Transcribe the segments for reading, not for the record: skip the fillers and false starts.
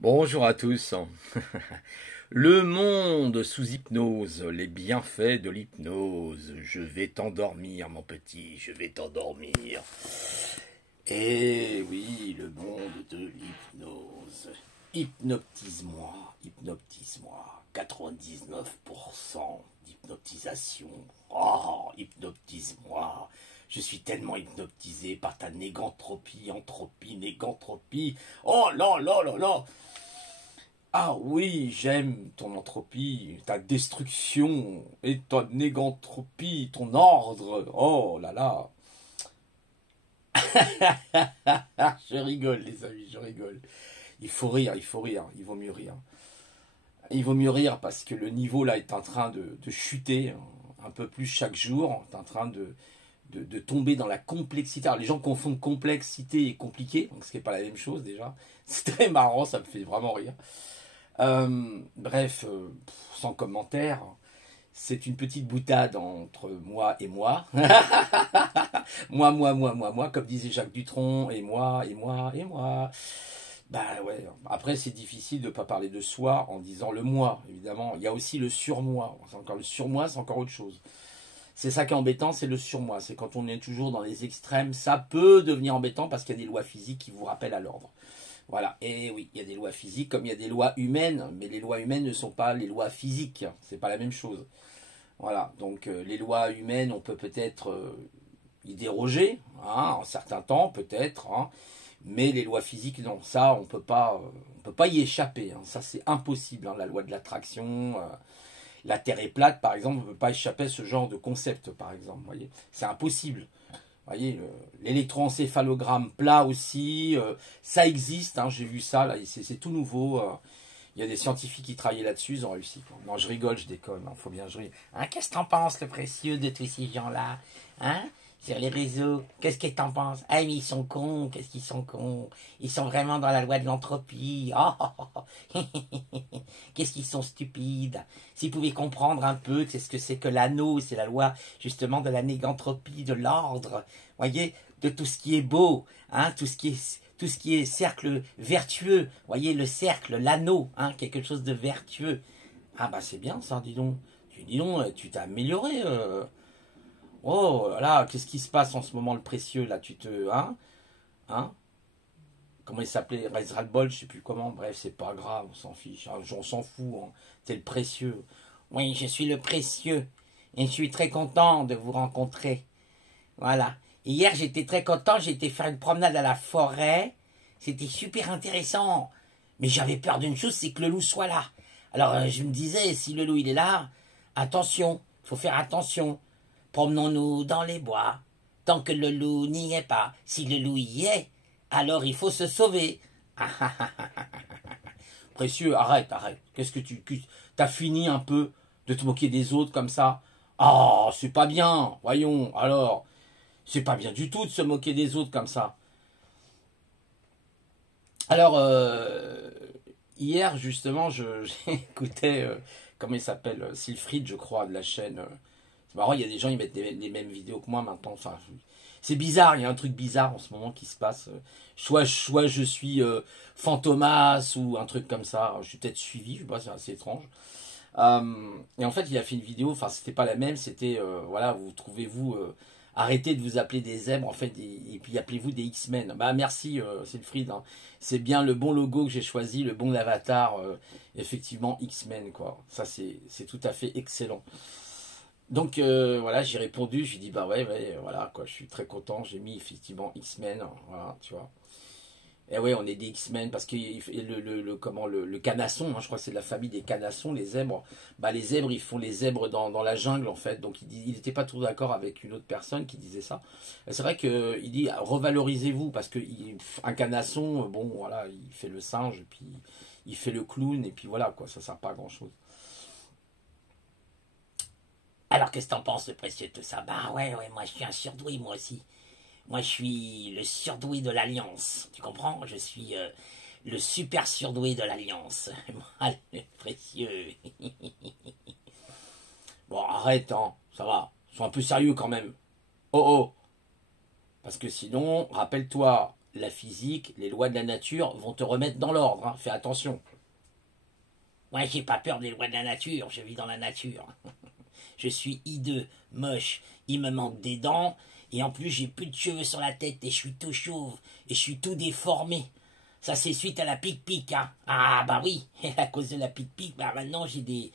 Bonjour à tous. Le monde sous hypnose, les bienfaits de l'hypnose. Je vais t'endormir, mon petit, je vais t'endormir. Eh oui, le monde de l'hypnose. Hypnotise-moi, hypnotise-moi. 99% d'hypnotisation. Oh, hypnotise-moi. Je suis tellement hypnotisé par ta négantropie, entropie, négantropie. Oh là là là là. Ah oui, j'aime ton entropie, ta destruction et ta négantropie, ton ordre. Oh là là. Je rigole, les amis, je rigole. Il faut rire, il faut rire, il vaut mieux rire. Il vaut mieux rire parce que le niveau là est en train de chuter un peu plus chaque jour, est en train de tomber dans la complexité. Alors les gens confondent complexité et compliqué, donc ce qui n'est pas la même chose déjà. C'est très marrant, ça me fait vraiment rire. Bref, sans commentaire, c'est une petite boutade entre moi et moi. Moi, comme disait Jacques Dutronc, et moi, et moi, et moi. Bah ouais, après c'est difficile de ne pas parler de soi en disant le moi, évidemment. Il y a aussi le surmoi. Le surmoi, c'est encore autre chose. C'est ça qui est embêtant, c'est le surmoi. C'est quand on est toujours dans les extrêmes, ça peut devenir embêtant parce qu'il y a des lois physiques qui vous rappellent à l'ordre. Voilà, et oui, il y a des lois physiques comme il y a des lois humaines, mais les lois humaines ne sont pas les lois physiques, c'est pas la même chose. Voilà, donc les lois humaines, on peut peut-être y déroger, hein, en certains temps, peut-être, hein, mais les lois physiques, non, ça, on peut pas y échapper, hein, ça c'est impossible, hein, la loi de l'attraction, la Terre est plate, par exemple, on ne peut pas échapper à ce genre de concept, par exemple, voyez, c'est impossible. Voyez, l'électroencéphalogramme plat aussi, ça existe, hein, j'ai vu ça, là, c'est tout nouveau. Il y a des scientifiques qui travaillaient là-dessus, ils ont réussi. Quoi. Non, je rigole, je déconne, il faut bien que je rire. Hein, qu'est-ce que t'en penses, le précieux, de tous ces gens-là, hein, sur les réseaux? Qu'est-ce que t'en penses? Ah, mais ils sont cons, qu'est-ce qu'ils sont cons? Ils sont vraiment dans la loi de l'entropie. Oh. Qu'est-ce qu'ils sont stupides. S'ils pouvaient comprendre un peu ce que c'est que l'anneau, c'est la loi justement de la négantropie, de l'ordre, voyez, de tout ce qui est beau, hein, tout ce qui est cercle vertueux, voyez, le cercle, l'anneau, hein, quelque chose de vertueux. Ah bah c'est bien ça, dis donc. Dis donc, tu t'es amélioré. Oh là, qu'est-ce qui se passe en ce moment, le précieux, là, tu te... Hein comment il s'appelait, Rezral Bol, je sais plus comment, bref, c'est pas grave, on s'en fiche, hein, on s'en fout, hein. T'es le précieux. Oui, je suis le précieux, et je suis très content de vous rencontrer. Voilà. Hier, j'étais très content, j'ai été faire une promenade à la forêt, c'était super intéressant. Mais j'avais peur d'une chose, c'est que le loup soit là. Alors, je me disais, si le loup, il est là, attention, il faut faire attention. Promenons-nous dans les bois, tant que le loup n'y est pas. Si le loup y est, alors il faut se sauver. Précieux, arrête, arrête. Qu'est-ce que tu... T'as fini un peu de te moquer des autres comme ça? Oh, c'est pas bien, voyons, alors. C'est pas bien du tout de se moquer des autres comme ça. Alors, hier, justement, j'écoutais, comment il s'appelle, Silfried, je crois, de la chaîne. C'est marrant, il y a des gens, ils mettent les mêmes vidéos que moi maintenant. Enfin, c'est bizarre, il y a un truc bizarre en ce moment qui se passe. Soit je suis Fantomas ou un truc comme ça. Je suis peut-être suivi, je sais pas, c'est assez étrange. Et en fait, il a fait une vidéo, enfin, c'était pas la même, c'était, voilà, vous trouvez-vous, arrêtez de vous appeler des zèbres, en fait, et puis appelez-vous des X-Men. Bah, merci, Siegfried, hein. C'est bien le bon logo que j'ai choisi, le bon avatar, effectivement, X-Men, quoi. Ça, c'est tout à fait excellent. Donc voilà, j'ai répondu, j'ai dit bah ouais, voilà quoi, je suis très content, j'ai mis effectivement X-Men, voilà, tu vois. Et ouais, on est des X-Men parce que le canasson, hein, je crois que c'est de la famille des canassons, les zèbres. Bah les zèbres, ils font les zèbres dans la jungle en fait. Donc il n'était pas trop d'accord avec une autre personne qui disait ça. C'est vrai que il dit revalorisez-vous parce que un canasson, bon voilà, il fait le singe et puis il fait le clown et puis voilà quoi, ça sert pas à grand chose. Alors, qu'est-ce que t'en penses, le précieux de tout ça? Bah ouais, moi je suis un surdoué, moi aussi. Moi je suis le surdoué de l'Alliance. Tu comprends? Je suis le super surdoué de l'Alliance. Moi, le précieux. Bon, arrête, hein, ça va. Sois un peu sérieux quand même. Oh oh. Parce que sinon, rappelle-toi, la physique, les lois de la nature vont te remettre dans l'ordre. Hein. Fais attention. Ouais, j'ai pas peur des lois de la nature, je vis dans la nature. Je suis hideux, moche, il me manque des dents, et en plus j'ai plus de cheveux sur la tête, et je suis tout chauve, et je suis tout déformé. Ça c'est suite à la pique-pique, hein. Ah bah oui, à cause de la pique-pique, bah maintenant j'ai des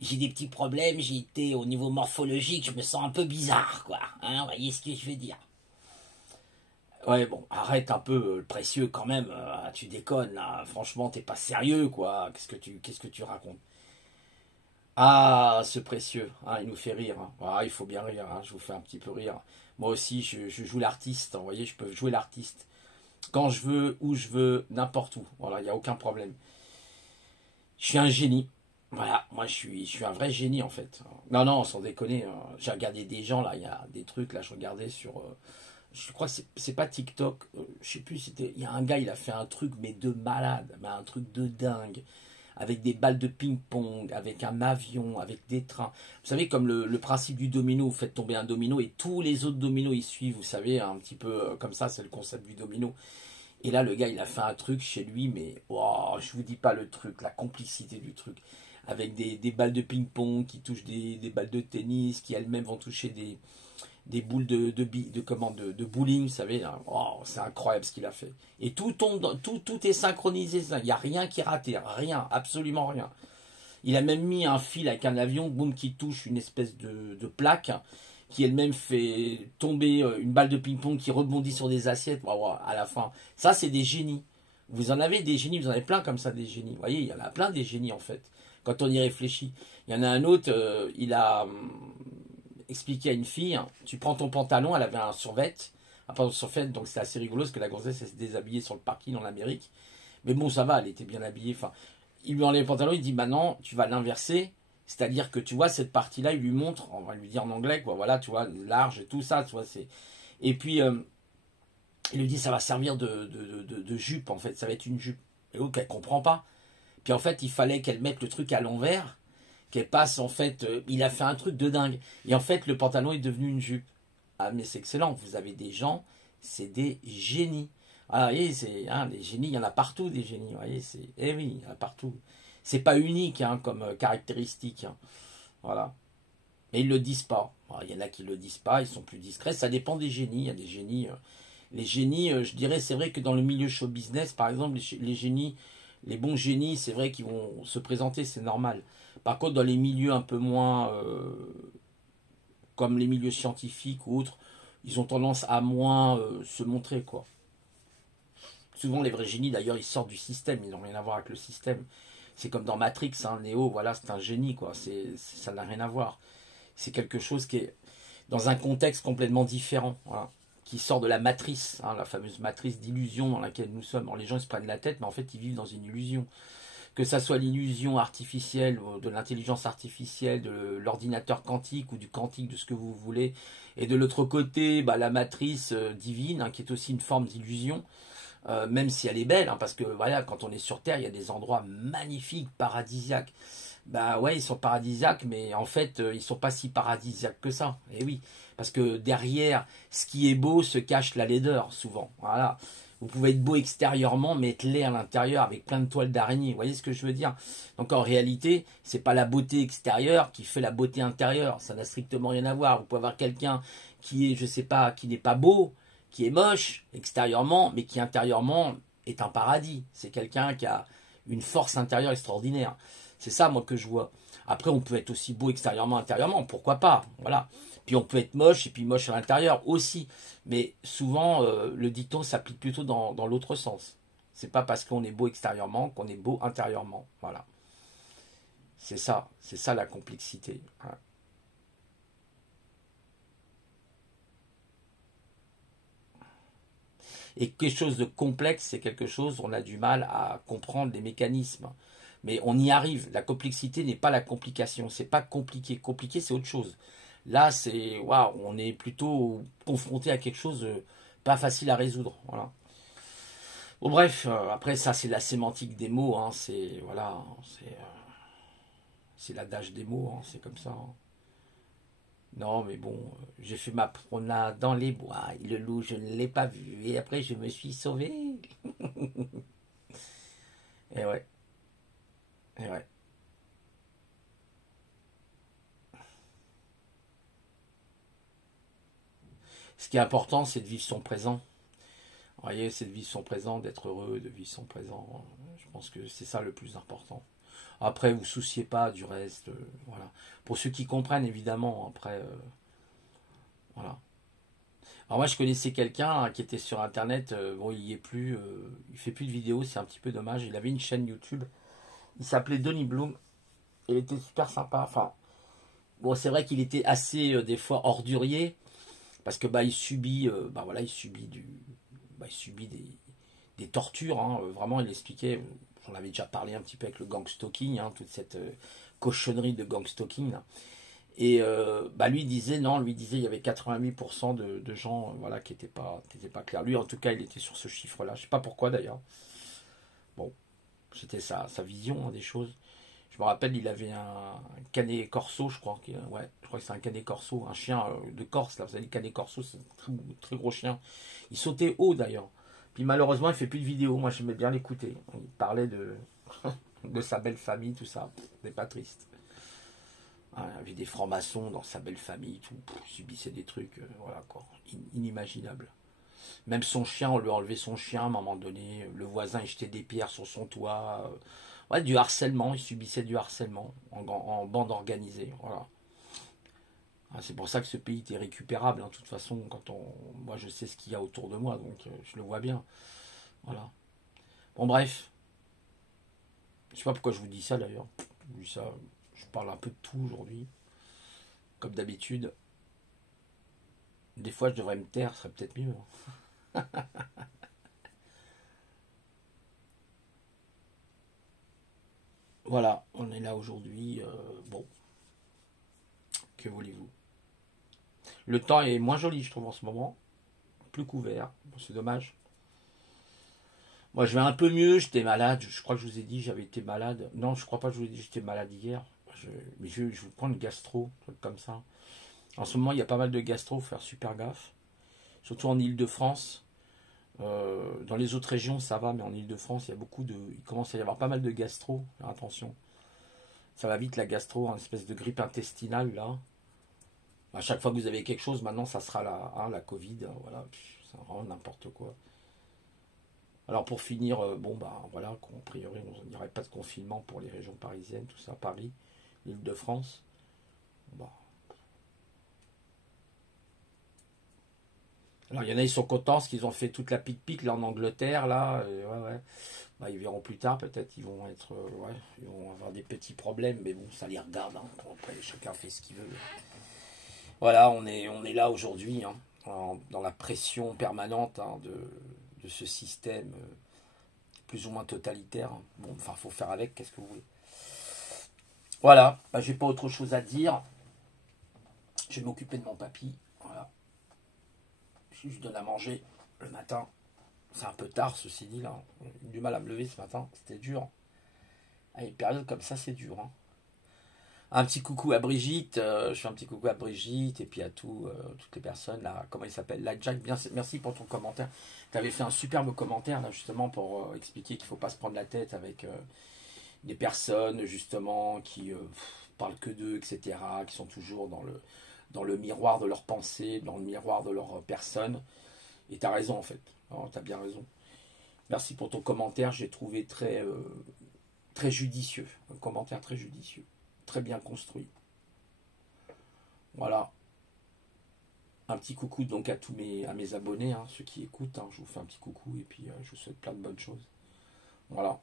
petits problèmes, j'ai été au niveau morphologique, je me sens un peu bizarre, quoi. Hein, vous voyez ce que je veux dire. Ouais, bon, arrête un peu le précieux quand même, tu déconnes là, franchement t'es pas sérieux quoi, qu'est-ce que tu racontes? Ah, ce précieux, hein, il nous fait rire, hein. Ah, il faut bien rire, hein, je vous fais un petit peu rire. Moi aussi je joue l'artiste, vous voyez, je peux jouer l'artiste. Quand je veux, où je veux, n'importe où, voilà, il n'y a aucun problème. Je suis un génie, voilà, moi je suis un vrai génie en fait. Non, non, sans déconner, j'ai regardé des gens là, il y a des trucs là, je regardais sur... je crois que c'est pas TikTok, je sais plus, c'était, il y a un gars, il a fait un truc mais de malade, mais un truc de dingue, avec des balles de ping-pong, avec un avion, avec des trains. Vous savez, comme le principe du domino, vous faites tomber un domino et tous les autres dominos ils suivent, vous savez, un petit peu comme ça, c'est le concept du domino. Et là, le gars, il a fait un truc chez lui, mais wow, je vous dis pas le truc, la complicité du truc. Avec des balles de ping-pong qui touchent des balles de tennis, qui elles-mêmes vont toucher des boules de bowling, vous savez. Là. Oh, c'est incroyable ce qu'il a fait. Et tout tombe, tout est synchronisé. Il n'y a rien qui est raté, rien, absolument rien. Il a même mis un fil avec un avion, boum, qui touche une espèce de plaque, qui elle-même fait tomber une balle de ping-pong qui rebondit sur des assiettes. Wow, wow, à la fin, ça c'est des génies. Vous en avez des génies, vous en avez plein comme ça des génies. Vous voyez, il y en a plein des génies en fait. Quand on y réfléchit, il y en a un autre, il a expliqué à une fille, hein, tu prends ton pantalon, elle avait un survêt, un pantalon survêt, donc c'est assez rigolo parce que la gonzesse elle s'est déshabillée sur le parking en Amérique. Mais bon, ça va, elle était bien habillée. Enfin, il lui enlève le pantalon, il dit maintenant tu vas l'inverser, c'est-à-dire que tu vois cette partie-là, il lui montre, on va lui dire en anglais, quoi, voilà, tu vois, large et tout ça, tu vois, c'est. Et puis il lui dit ça va servir de jupe en fait, ça va être une jupe. Et l'autre elle comprend pas. Puis en fait il fallait qu'elle mette le truc à l'envers, qu'elle passe en fait, il a fait un truc de dingue. Et en fait le pantalon est devenu une jupe. Ah mais c'est excellent, vous avez des gens, c'est des génies. Ah, vous voyez, c'est hein, des génies, il y en a partout des génies, vous voyez, c'est. Eh oui, il y en a partout. C'est pas unique hein, comme caractéristique. Hein. Voilà. Et ils le disent pas. Alors, il y en a qui le disent pas, ils sont plus discrets. Ça dépend des génies. Il y a des génies. Les génies, je dirais, c'est vrai que dans le milieu show business, par exemple, les génies, les bons génies, c'est vrai qu'ils vont se présenter, c'est normal. Par contre, dans les milieux un peu moins, comme les milieux scientifiques ou autres, ils ont tendance à moins se montrer, quoi. Souvent, les vrais génies, d'ailleurs, ils sortent du système, ils n'ont rien à voir avec le système. C'est comme dans Matrix, hein, Neo, voilà, c'est un génie, quoi. Ça n'a rien à voir. C'est quelque chose qui est dans un contexte complètement différent, voilà, qui sort de la matrice, hein, la fameuse matrice d'illusion dans laquelle nous sommes. Alors, les gens ils se prennent la tête, mais en fait ils vivent dans une illusion. Que ça soit l'illusion artificielle, de l'intelligence artificielle, de l'ordinateur quantique ou du quantique, de ce que vous voulez. Et de l'autre côté, bah, la matrice divine, hein, qui est aussi une forme d'illusion. Même si elle est belle, hein, parce que voilà, quand on est sur Terre, il y a des endroits magnifiques, paradisiaques. Bah ouais, ils sont paradisiaques, mais en fait, ils sont pas si paradisiaques que ça. Et oui, parce que derrière, ce qui est beau se cache la laideur, souvent. Voilà. Vous pouvez être beau extérieurement, mais être laid à l'intérieur avec plein de toiles d'araignée. Vous voyez ce que je veux dire? Donc en réalité, c'est pas la beauté extérieure qui fait la beauté intérieure. Ça n'a strictement rien à voir. Vous pouvez avoir quelqu'un qui est, je sais pas, qui n'est pas beau, qui est moche extérieurement, mais qui intérieurement est un paradis. C'est quelqu'un qui a une force intérieure extraordinaire. C'est ça, moi, que je vois. Après, on peut être aussi beau extérieurement, intérieurement, pourquoi pas, voilà. Puis on peut être moche, et puis moche à l'intérieur aussi. Mais souvent, le dicton s'applique plutôt dans l'autre sens. C'est pas parce qu'on est beau extérieurement qu'on est beau intérieurement, voilà. C'est ça la complexité. Hein. Et quelque chose de complexe, c'est quelque chose, on a du mal à comprendre les mécanismes. Mais on y arrive. La complexité n'est pas la complication. C'est pas compliqué. Compliqué, c'est autre chose. Là, c'est waouh, on est plutôt confronté à quelque chose de pas facile à résoudre. Voilà. Bon, bref, après ça, c'est la sémantique des mots. Hein, c'est voilà, c'est l'adage des mots. Hein, c'est comme ça. Hein. Non, mais bon, j'ai fait ma promenade dans les bois. Et le loup, je ne l'ai pas vu. Et après, je me suis sauvé. Et ouais, et ouais. Ce qui est important, c'est de vivre son présent. Vous voyez, c'est de vivre son présent, d'être heureux, de vivre son présent. Je pense que c'est ça le plus important. Après, vous souciez pas du reste. Voilà. Pour ceux qui comprennent, évidemment. Après, voilà. Alors moi, je connaissais quelqu'un qui était sur Internet. Bon, il y est plus. Il fait plus de vidéos. C'est un petit peu dommage. Il avait une chaîne YouTube. Il s'appelait Donny Bloom. Il était super sympa. Enfin, bon, c'est vrai qu'il était assez des fois ordurier parce que bah il subit, bah voilà, il subit il subit des tortures. Hein. Vraiment, il expliquait. J'en avais déjà parlé un petit peu avec le gangstalking, hein, toute cette cochonnerie de gangstalking. Là. Et bah lui disait non, lui disait il y avait 88% de gens voilà qui étaient pas clairs. Lui en tout cas il était sur ce chiffre-là. Je sais pas pourquoi d'ailleurs. Bon, c'était sa vision hein, des choses. Je me rappelle il avait un canet corso, je crois. Ouais, je crois que c'est un canet corso, un chien de Corse là. Vous savez le canet corso c'est un très, très gros chien. Il sautait haut d'ailleurs. Puis malheureusement il fait plus de vidéos. Moi j'aimais bien l'écouter. Il parlait de de sa belle famille tout ça. C'est pas triste. Ah, il avait des francs-maçons dans sa belle famille, tout, il subissait des trucs, voilà quoi, inimaginables. Même son chien, on lui a enlevé son chien à un moment donné, le voisin il jetait des pierres sur son toit, ouais, du harcèlement, il subissait du harcèlement en bande organisée, voilà. Ah, c'est pour ça que ce pays était récupérable, hein, de toute façon, moi je sais ce qu'il y a autour de moi, donc je le vois bien, voilà. Bon bref, je sais pas pourquoi je vous dis ça d'ailleurs, je dis ça, je parle un peu de tout aujourd'hui, comme d'habitude. Des fois, je devrais me taire, ce serait peut-être mieux. Voilà, on est là aujourd'hui. Bon, que voulez-vous? Le temps est moins joli, je trouve, en ce moment. Plus couvert. Bon, c'est dommage. Moi, je vais un peu mieux. J'étais malade. Je crois que je vous ai dit, j'avais été malade. Non, je crois pas que je vous ai dit, j'étais malade hier. Mais je vais prendre une gastro, un truc comme ça. En ce moment, il y a pas mal de gastro, faut faire super gaffe. Surtout en Île-de-France. Dans les autres régions, ça va, mais en Île-de-France, il commence à y avoir pas mal de gastro. Faire attention. Ça va vite la gastro, une espèce de grippe intestinale là. À chaque fois que vous avez quelque chose, maintenant ça sera la Covid. Voilà, c'est vraiment n'importe quoi. Alors pour finir, bon bah voilà, a priori on n'y aurait pas de confinement pour les régions parisiennes, tout ça, Paris, l'Île-de-France. Bon. Alors il y en a, ils sont contents parce qu'ils ont fait toute la pique-pique là en Angleterre, là, ouais, ouais. Bah, ils verront plus tard, peut-être ils vont être, ouais, ils vont avoir des petits problèmes, mais bon, ça les regarde. Hein. Après, chacun fait ce qu'il veut. Voilà, on est là aujourd'hui, hein, dans la pression permanente hein, de ce système plus ou moins totalitaire. Hein. Bon, enfin, faut faire avec, qu'est-ce que vous voulez. Voilà, bah, j'ai pas autre chose à dire. Je vais m'occuper de mon papy. Voilà, je lui donne à manger le matin. C'est un peu tard, ceci dit, là. J'ai eu du mal à me lever ce matin, c'était dur. À une période comme ça, c'est dur. Hein. Un petit coucou à Brigitte, je fais un petit coucou à Brigitte et puis à toutes les personnes là, comment il s'appelle, là Jack, bien, merci pour ton commentaire. Tu avais fait un superbe commentaire là justement pour expliquer qu'il ne faut pas se prendre la tête avec des personnes justement qui parlent que d'eux, etc., qui sont toujours dans le miroir de leurs pensées, dans le miroir de leur personne. Et tu as raison en fait, tu as bien raison. Merci pour ton commentaire, j'ai trouvé très judicieux, un commentaire très judicieux, très bien construit. Voilà, un petit coucou donc à mes abonnés, hein, ceux qui écoutent, hein, je vous fais un petit coucou et puis je vous souhaite plein de bonnes choses. Voilà.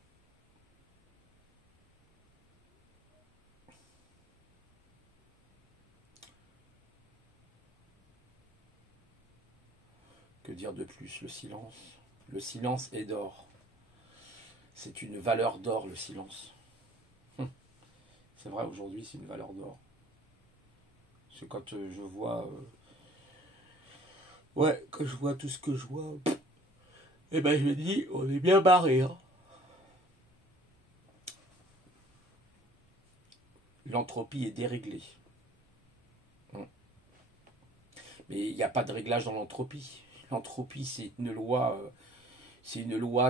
Que dire de plus? Le silence. Le silence est d'or. C'est une valeur d'or, le silence. C'est vrai, aujourd'hui, c'est une valeur d'or. C'est quand je vois... ouais, quand je vois tout ce que je vois... eh ben, je me dis, on est bien barré. Hein. L'entropie est déréglée. Mais il n'y a pas de réglage dans l'entropie. L'entropie, c'est une loi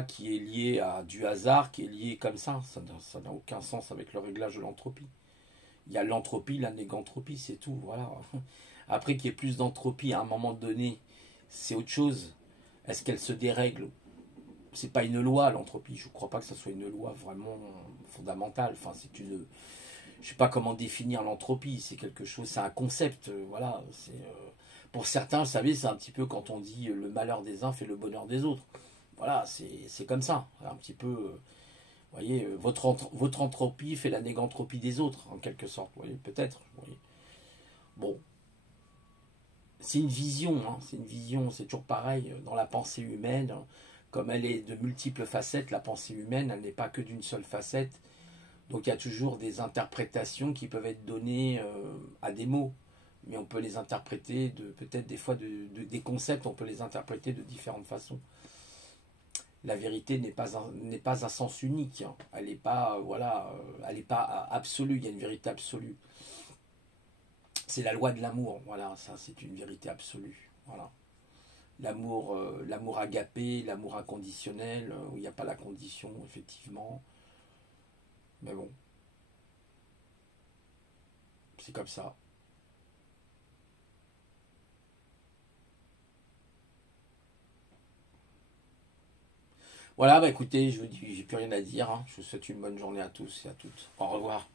qui est liée à du hasard, qui est liée comme ça. Ça n'a aucun sens avec le réglage de l'entropie. Il y a l'entropie, la négantropie, c'est tout. Voilà. Après qu'il y ait plus d'entropie à un moment donné, c'est autre chose. Est-ce qu'elle se dérègle? C'est pas une loi, l'entropie. Je ne crois pas que ce soit une loi vraiment fondamentale. Enfin, je sais pas comment définir l'entropie. C'est quelque chose, c'est un concept. Voilà. Pour certains, vous savez, c'est un petit peu quand on dit le malheur des uns fait le bonheur des autres. Voilà, c'est comme ça. Un petit peu, vous voyez, votre entropie fait la négantropie des autres, en quelque sorte. Vous voyez, peut-être. Vous voyez. Bon, c'est une vision, hein, c'est une vision, c'est toujours pareil dans la pensée humaine. Comme elle est de multiples facettes, la pensée humaine, elle n'est pas que d'une seule facette. Donc il y a toujours des interprétations qui peuvent être données à des mots. Mais on peut les interpréter peut-être des fois des concepts, on peut les interpréter de différentes façons. La vérité n'est pas un sens unique. Hein. Elle n'est pas, voilà, elle n'est pas absolue. Il y a une vérité absolue. C'est la loi de l'amour. Voilà, ça c'est une vérité absolue. Voilà. L'amour agapé, l'amour inconditionnel, où il n'y a pas la condition, effectivement. Mais bon, c'est comme ça. Voilà, bah écoutez, je vous dis, j'ai plus rien à dire. Hein. Je vous souhaite une bonne journée à tous et à toutes. Au revoir.